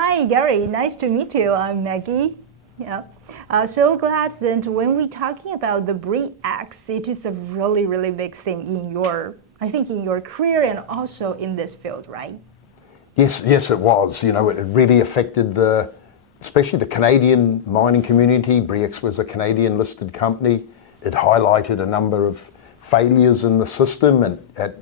Hi, Gary. Nice to meet you. I'm Maggie. Yeah. So glad that when we're talking about the BRICS, it is a really, really big thing in your career and also in this field, right? Yes, it was. You know, it really affected especially the Canadian mining community. BRICS was a Canadian listed company. It highlighted a number of failures in the system and at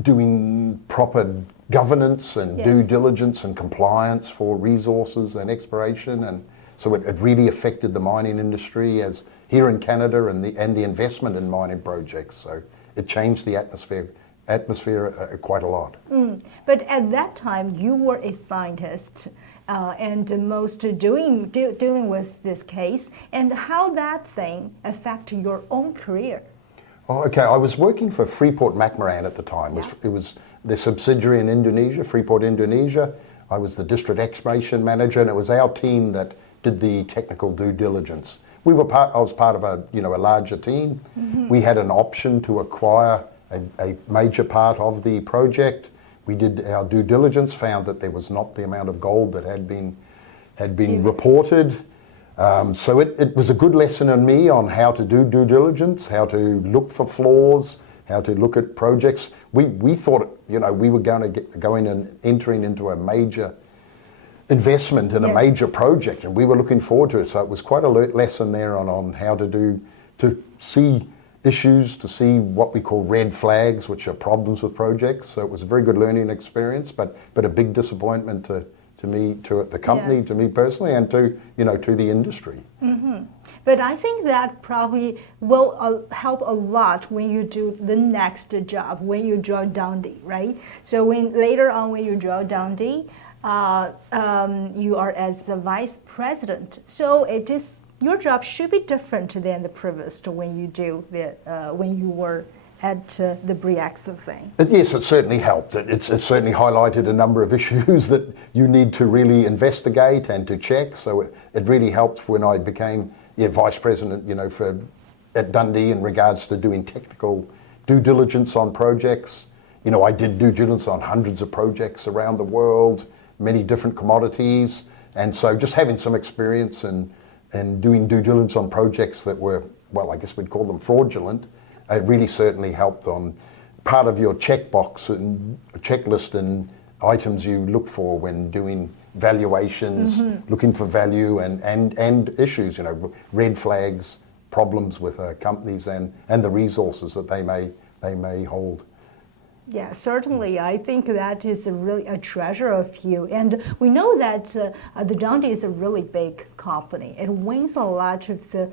doing proper governance and due diligence and compliance for resources and exploration, and so it really affected the mining industry as here in Canada and the investment in mining projects. So it changed the atmosphere quite a lot. But at that time, you were a scientist and most dealing with this case, and how that thing affected your own career. Oh, okay, I was working for Freeport-McMoRan at the time. Yeah. It was the subsidiary in Indonesia, Freeport Indonesia. I was the district exploration manager, and it was our team that did the technical due diligence. I was part of a larger team. Mm-hmm. We had an option to acquire a major part of the project. We did our due diligence, found that there was not the amount of gold that had been reported. So it was a good lesson on me on how to do due diligence, how to look for flaws, how to look at projects. We thought, we were going to go in and entering into a major investment in a major project, and we were looking forward to it. So it was quite a lesson there on how to see issues, to see what we call red flags, which are problems with projects. So it was a very good learning experience, but a big disappointment to me, to the company, to me personally, and to the industry. Mm-hmm. But I think that probably will help a lot when you do the next job, when you join Dundee, right? So later on when you join Dundee, you are as the vice president. So your job should be different than the previous when you were at the BRICS thing. Yes, it certainly helped. It certainly highlighted a number of issues that you need to really investigate and to check. So it really helped when I became vice president, at Dundee in regards to doing technical due diligence on projects. I did due diligence on hundreds of projects around the world, many different commodities, and so just having some experience and doing due diligence on projects that were, well, I guess we'd call them fraudulent. It really certainly helped on part of your checkbox and checklist and items you look for when doing valuations, looking for value and issues, red flags, problems with companies and the resources that they may hold. Yeah, certainly. I think that is really a treasure of you. And we know that the Dundee is a really big company. It wins a lot of the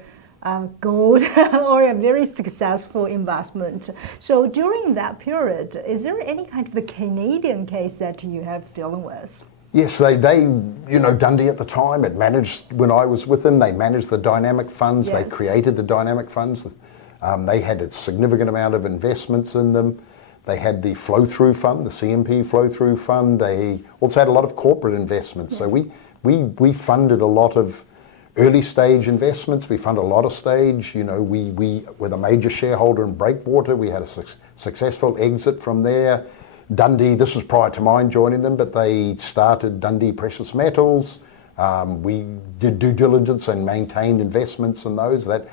gold or a very successful investment. So during that period, is there any kind of a Canadian case that you have dealing with? Yes, they Dundee at the time, it managed, when I was with them, they managed the dynamic funds. Yes. They created the dynamic funds. They had a significant amount of investments in them. They had the flow-through fund, the CMP flow-through fund. They also had a lot of corporate investments. Yes. So we funded a lot of early stage investments. We funded a lot of stage. We were a major shareholder in Breakwater. We had a successful exit from there. Dundee, this was prior to mine joining them, but they started Dundee Precious Metals. We did due diligence and maintained investments in those. That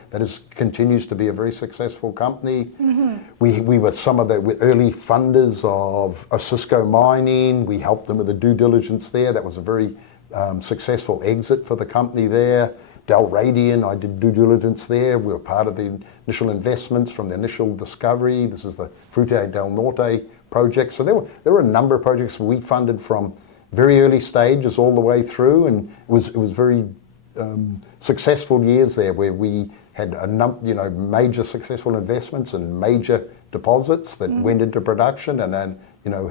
continues to be a very successful company. Mm-hmm. We were some of the early funders of Osisko Mining. We helped them with the due diligence there. That was a very successful exit for the company there. Dalradian, I did due diligence there. We were part of the initial investments from the initial discovery. This is the Fruta del Norte project. So there were a number of projects we funded from very early stages all the way through, and it was very successful years there where we had major successful investments and major deposits that went into production, and then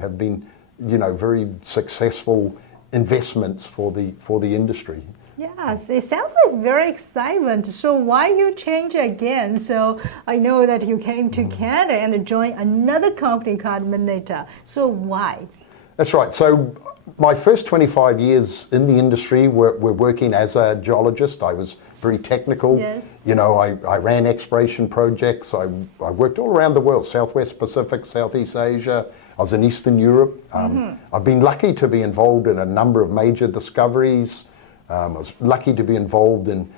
have been very successful investments for the industry. Yes, it sounds like very excitement. So why you change again? So I know that you came to Canada and joined another company called Moneta. So why? That's right. So my first 25 years in the industry were working as a geologist. I was very technical. Yes. I ran exploration projects. I worked all around the world, Southwest Pacific, Southeast Asia. I was in Eastern Europe. I've been lucky to be involved in a number of major discoveries. I was lucky to be involved in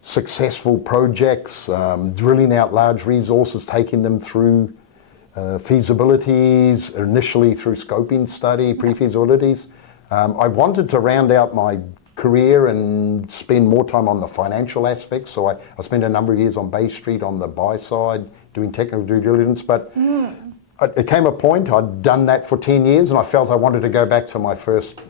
successful projects, drilling out large resources, taking them through feasibilities, initially through scoping study, pre-feasibilities. I wanted to round out my career and spend more time on the financial aspects, so I spent a number of years on Bay Street on the buy side doing technical due diligence, but it came a point, I'd done that for 10 years and I felt I wanted to go back to my first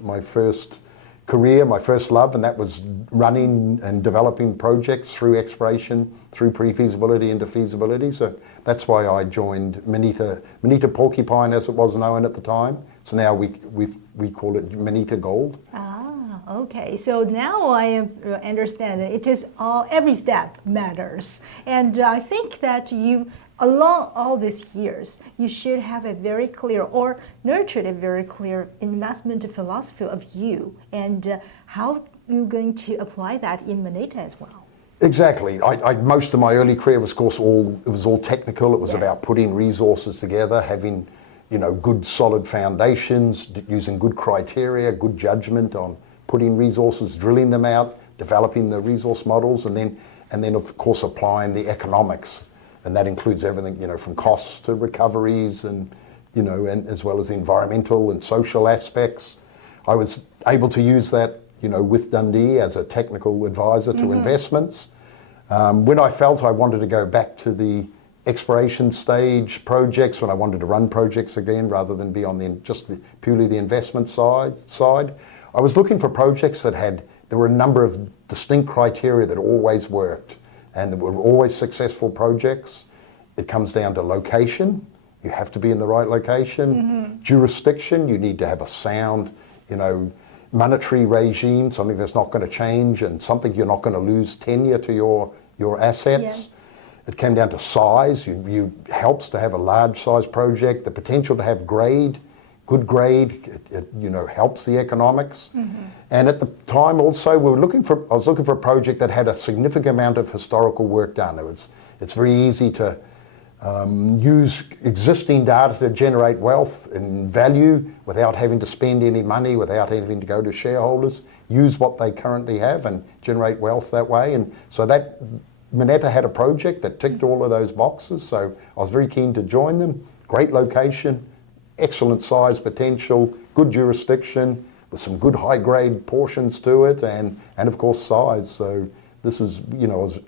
career, my first love, and that was running and developing projects through exploration, through pre-feasibility into feasibility. So that's why I joined Moneta Porcupine, as it was known at the time. So now we call it Moneta Gold. Ah, okay. So now I understand that it is every step matters, and I think that you, along all these years, you should have a very clear or nurtured a very clear investment philosophy of you and how you're going to apply that in Moneta as well. Exactly. Most of my early career was, of course, all technical. It was about putting resources together, having, good solid foundations, using good criteria, good judgment on putting resources, drilling them out, developing the resource models, and then of course applying the economics. And that includes everything, from costs to recoveries and as well as the environmental and social aspects. I was able to use that, with Dundee as a technical advisor to investments. When I felt I wanted to go back to the exploration stage projects, when I wanted to run projects again rather than be on purely the investment side, I was looking for projects there were a number of distinct criteria that always worked. And there were always successful projects. It comes down to location. You have to be in the right location. Jurisdiction, you need to have a sound, monetary regime, something that's not going to change and something you're not going to lose tenure to your assets. Yeah. It came down to size. You helps to have a large size project. The potential to have good grade, it helps the economics. And at the time also, I was looking for a project that had a significant amount of historical work done. It's very easy to use existing data to generate wealth and value without having to spend any money, without having to go to shareholders. Use what they currently have and generate wealth that way. And so that Moneta had a project that ticked all of those boxes. So I was very keen to join them. Great location, excellent size potential, good jurisdiction with some good high grade portions to it, and of course size. So this is,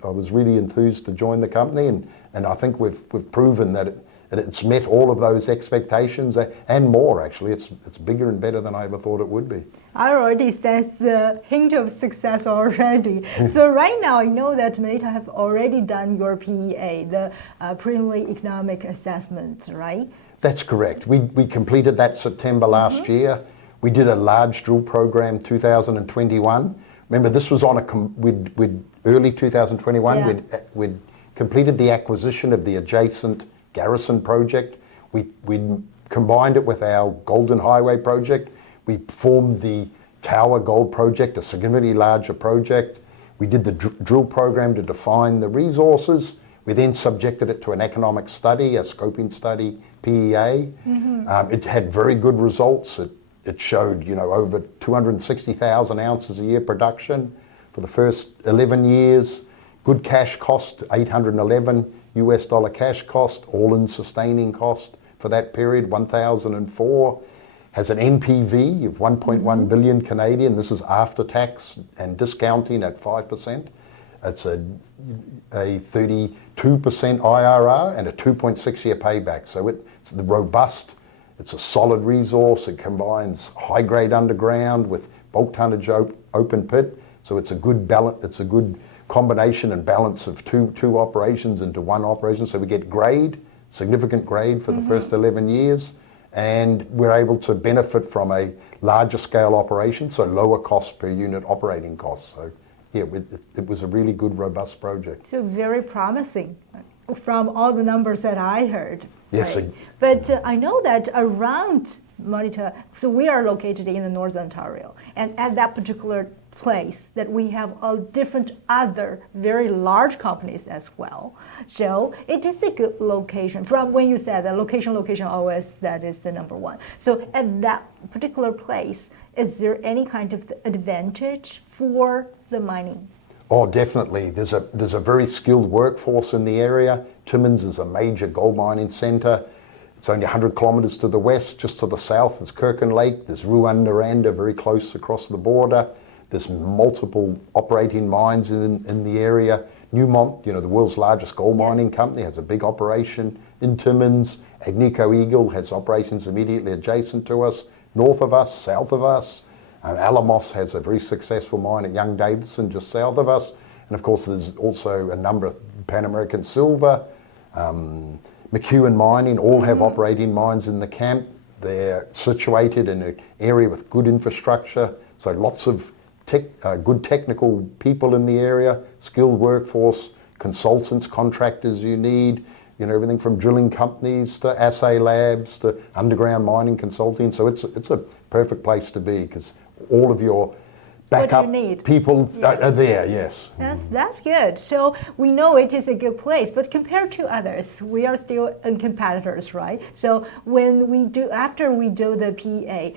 I was really enthused to join the company, and I think we've proven that it's met all of those expectations and more. Actually, it's bigger and better than I ever thought it would be. I already sense the hint of success already. So right now I know that Moneta have already done your PEA, the preliminary economic assessment, right? That's correct. We completed that September last year. We did a large drill program 2021. Remember, this was on with early 2021. Yeah. We'd completed the acquisition of the adjacent Garrison project. We combined it with our Golden Highway project. We formed the Tower Gold project, a significantly larger project. We did the drill program to define the resources. We then subjected it to an economic study, a scoping study, PEA. It had very good results. It showed, over 260,000 ounces a year production for the first 11 years. Good cash cost, $811 cash cost, all-in sustaining cost for that period, 1,004. Has an NPV of 1.1 billion Canadian. This is after tax and discounting at 5%. It's a 32% IRR and a 2.6-year payback. So it's robust. It's a solid resource. It combines high-grade underground with bulk tonnage open pit. So it's a good balance. It's a good combination and balance of two operations into one operation. So we get grade, significant grade for the first 11 years. And we're able to benefit from a larger scale operation, so lower cost per unit operating costs. So yeah, it was a really good, robust project. So very promising from all the numbers that I heard. Yes. Right? But I know that around Moneta, so we are located in the North Ontario, and at that particular place that we have a different other very large companies as well. So it is a good location. From when you said the location always that is the number one. So at that particular place, is there any kind of advantage for the mining? Oh, definitely. There's a very skilled workforce in the area. Timmins is a major gold mining centre. It's only 100 kilometres to the west. Just to the south is Kirkin Lake. There's Ruanda very close across the border. There's multiple operating mines in the area. Newmont, the world's largest gold mining company, has a big operation in Timmins. Agnico Eagle has operations immediately adjacent to us, north of us, south of us. Alamos has a very successful mine at Young-Davidson just south of us. And of course, there's also a number of Pan American Silver, McEwen Mining, all have operating mines in the camp. They're situated in an area with good infrastructure, so lots of good technical people in the area, skilled workforce, consultants, contractors you need, everything from drilling companies to assay labs to underground mining consulting. So it's a perfect place to be because all of your backup people are there, yes. That's good. So we know it is a good place, but compared to others, we are still competitors, right? So after we do the PEA,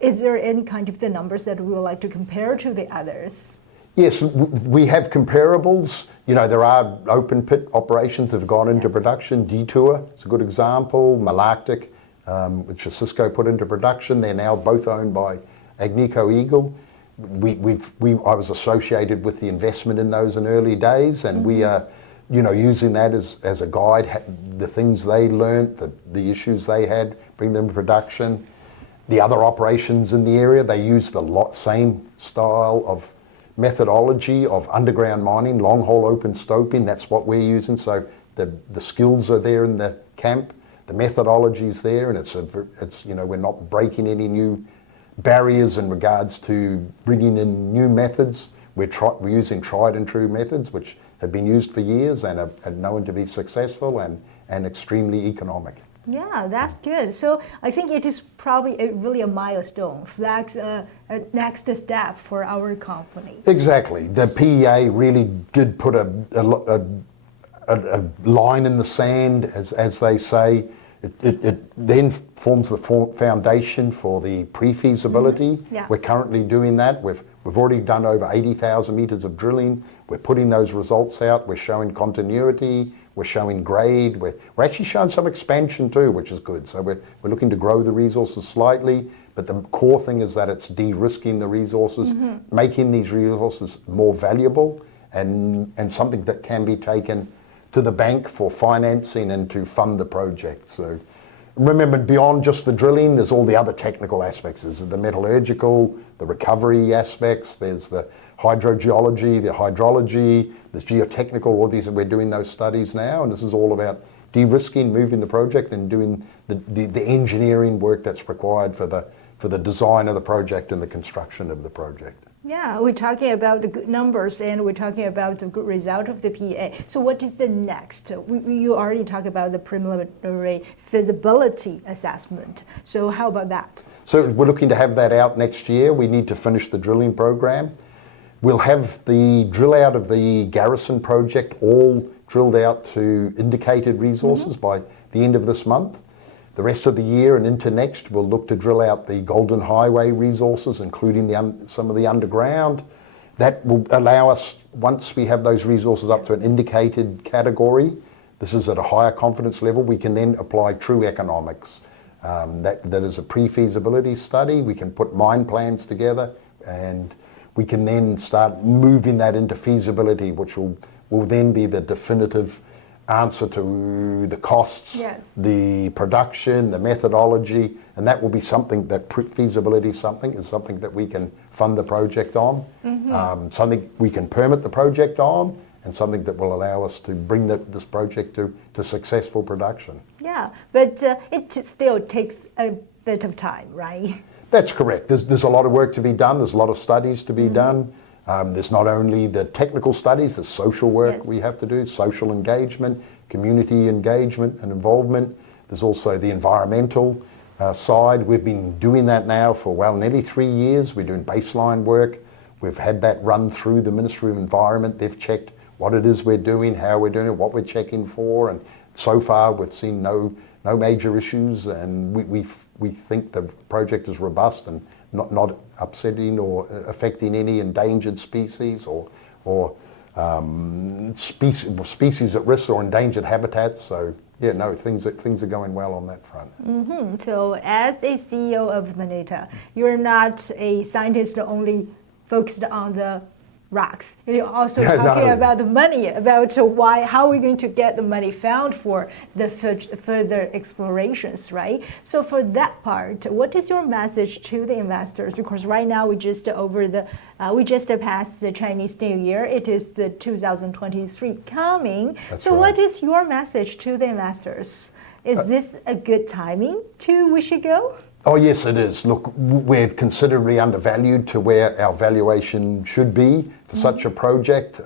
is there any kind of the numbers that we would like to compare to the others? Yes, we have comparables. There are open pit operations that have gone into production. Detour is a good example. Malarctic, which Cisco put into production. They're now both owned by Agnico Eagle. I was associated with the investment in those in early days, and we are, using that as a guide, the things they learnt, the issues they had, bring them to production. The other operations in the area, they use the same style of methodology of underground mining, long hole open stoping. That's what we're using. So the skills are there in the camp, the methodology is there, and it's we're not breaking any new barriers in regards to bringing in new methods. We're using tried and true methods which have been used for years and are known to be successful and extremely economic. Yeah, that's good. So I think it is probably really a milestone, flags a next step for our company. Exactly. The PEA really did put a line in the sand, as they say. It then forms the foundation for the pre-feasibility. Yeah. We're currently doing that. We've already done over 80,000 metres of drilling. We're putting those results out. We're showing continuity. We're showing grade. We're actually showing some expansion too, which is good. So we're looking to grow the resources slightly, but the core thing is that it's de-risking the resources, making these resources more valuable and something that can be taken to the bank for financing and to fund the project. So remember, beyond just the drilling, there's all the other technical aspects. There's the metallurgical, the recovery aspects, there's the hydrogeology, the hydrology, there's geotechnical, all these, and we're doing those studies now, and this is all about de-risking, moving the project and doing the engineering work that's required for the design of the project and the construction of the project. Yeah, we're talking about the good numbers and we're talking about the good result of the PEA. So what is the next? You already talked about the preliminary feasibility assessment. So how about that? So we're looking to have that out next year. We need to finish the drilling program. We'll have the drill out of the Garrison project all drilled out to indicated resources by the end of this month. The rest of the year and into next, we'll look to drill out the Golden Highway resources, including some of the underground. That will allow us, once we have those resources up to an indicated category, this is at a higher confidence level, we can then apply true economics. That is a pre-feasibility study. We can put mine plans together and we can then start moving that into feasibility, which will then be the definitive answer to the costs, the production, the methodology, and that will be something that feasibility is something that we can fund the project on, something we can permit the project on, and something that will allow us to bring this project to successful production. Yeah, but it still takes a bit of time, right? That's correct. There's a lot of work to be done. There's a lot of studies to be done. There's not only the technical studies, the social work we have to do, social engagement, community engagement and involvement. There's also the environmental. side. We've been doing that now for, well, nearly 3 years. We're doing baseline work. We've had that run through the Ministry of Environment. They've checked what it is we're doing, how we're doing it, what we're checking for, and so far we've seen no major issues, and we think the project is robust and not upsetting or affecting any endangered species or species at risk or endangered habitats. So yeah, no, things are going well on that front. So as a CEO of Moneta, you're not a scientist only focused on the rocks. You're also talking about the money, about how we're going to get the money found for the further explorations, right? So for that part, what is your message to the investors? Because right now we just passed the Chinese New Year. It is the 2023 coming. That's so right. What is your message to the investors? Is this a good timing we should go? Oh yes, it is. Look, we're considerably undervalued to where our valuation should be for such a project.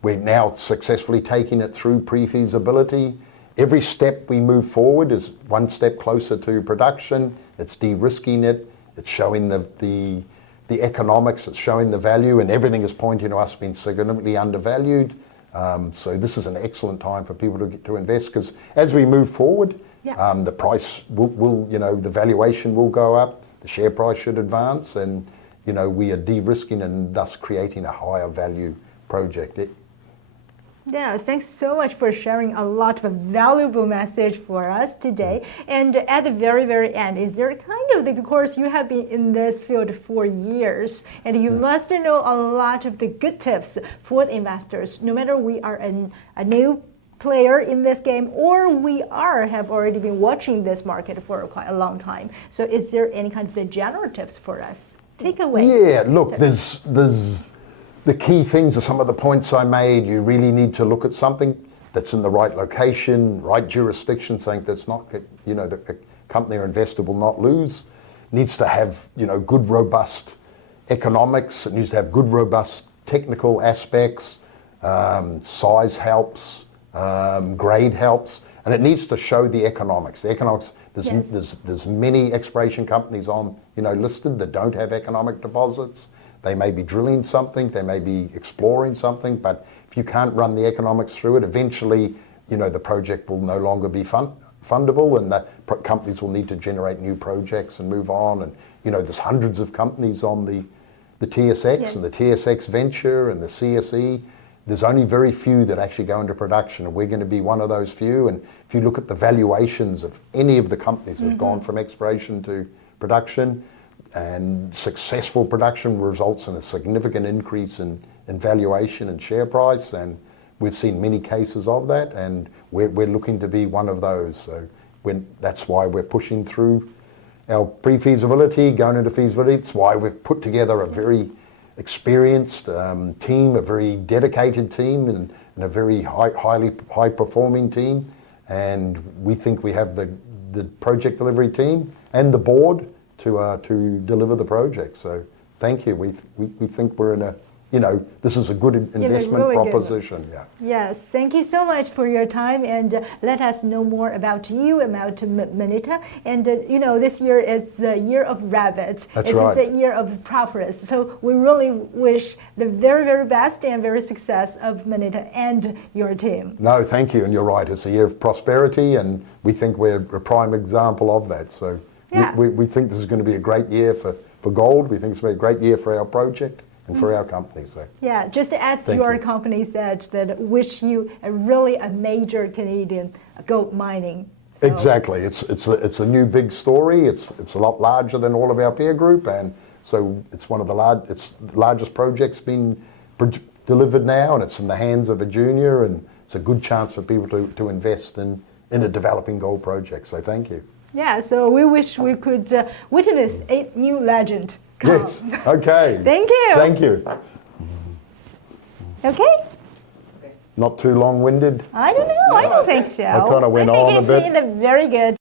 We're now successfully taking it through pre-feasibility. Every step we move forward is one step closer to production. It's de-risking it. It's showing the economics. It's showing the value, and everything is pointing to us being significantly undervalued. So this is an excellent time for people to invest, because as we move forward, the price will, the valuation will go up, the share price should advance, and, we are de-risking and thus creating a higher value project. Yeah, thanks so much for sharing a lot of valuable message for us today. And at the very, very end, is there because you have been in this field for years, and you must know a lot of the good tips for the investors, no matter we are a new player in this game or have already been watching this market for quite a long time. So is there any kind of the general tips for us? Take away. Yeah, look, there's the key things are some of the points I made. You really need to look at something that's in the right location, right jurisdiction, something that's not, the company or investor will not lose. Needs to have, good, robust economics. It needs to have good, robust technical aspects. Size helps. Grade helps, and it needs to show the economics. The economics. There's many exploration companies on listed that don't have economic deposits. They may be drilling something, they may be exploring something, but if you can't run the economics through it, eventually the project will no longer be fundable, and that companies will need to generate new projects and move on. And there's hundreds of companies on the TSX and the TSX Venture and the CSE. There's only very few that actually go into production, and we're going to be one of those few. And if you look at the valuations of any of the companies that have gone from exploration to production, and successful production results in a significant increase in valuation and share price, and we've seen many cases of that, and we're looking to be one of those. So that's why we're pushing through our pre-feasibility, going into feasibility. It's why we've put together a very experienced team, a very dedicated team, and a very high performing team. And we think we have the project delivery team and the board to deliver the project. So thank you. We think we're in a, this is a good investment really proposition. Good. Yes, thank you so much for your time, and let us know more about you, about Moneta. And this year is the year of rabbit. That's right. It is a year of progress. So we really wish the very, very best and very success of Moneta and your team. No, thank you. And you're right. It's a year of prosperity, and we think we're a prime example of that. So we think this is going to be a great year for gold. We think it's going to be a great year for our project and for our company. So just as your company said, that wish you a major Canadian gold mining. So. Exactly. It's a new big story. It's a lot larger than all of our peer group, and so it's one of the largest projects being delivered now, and it's in the hands of a junior, and it's a good chance for people to invest in a developing gold project. So thank you. Yeah, so we wish we could witness a new legend come. Yes, okay. Thank you. Thank you. Okay. Not too long-winded? I don't know. I don't think so. I kind of went on a bit. I think it's very good.